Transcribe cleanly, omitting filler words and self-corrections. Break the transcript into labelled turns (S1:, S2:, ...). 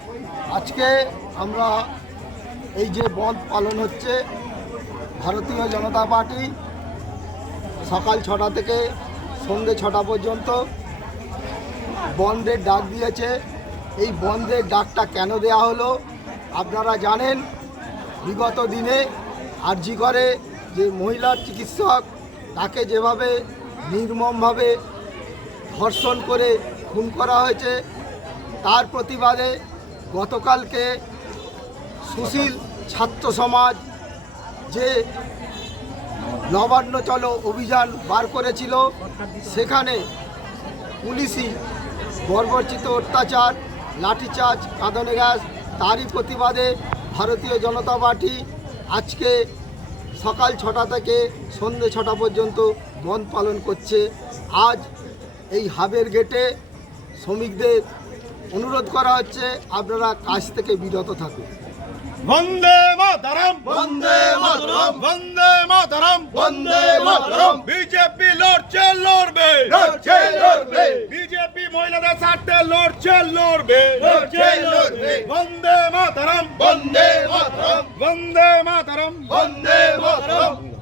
S1: আজকে আমরা এই যে বন্ধ পালন হচ্ছে, ভারতীয় জনতা পার্টি সকাল 6টা থেকে সন্ধ্যে 6টা পর্যন্ত বন্ধের ডাক দিয়েছে। এই বন্ধের ডাকটা কেন দেয়া হলো আপনারা জানেন। বিগত দিনে আরজি করে যে মহিলা চিকিৎসক, তাকে যেভাবে নির্মমভাবে ধর্ষণ করে খুন করা হয়েছে, তার প্রতিবাদে গতকালকে সুশীল ছাত্র সমাজ যে নবান্ন চলো অভিযান বার করেছিল, সেখানে পুলিশি বর্বরচিত অত্যাচার, লাঠিচার্জ, কাঁদানে গ্যাস, তারই প্রতিবাদে ভারতীয় জনতা পার্টি আজকে সকাল 6টা থেকে সন্ধ্যে 6টা পর্যন্ত বন্ধ পালন করছে। আজ এই হাবের গেটে শ্রমিকদের অনুরোধ করা হচ্ছে আপনারা কাজ থেকে বিরত থাকুন।
S2: বন্দে মাতরম, বন্দে মাতরম, বন্দে মাতরম, বন্দে মাতরম। বিজেপি লড়ছে লড়বে, লড়ছে লড়বে। বিজেপি মহিলাদের স্বার্থে লড়ছে লড়বে, লড়ছে লড়বে। বন্দে মাতরম, বন্দে মাতরম, বন্দে মাতরম, বন্দে মাতরম।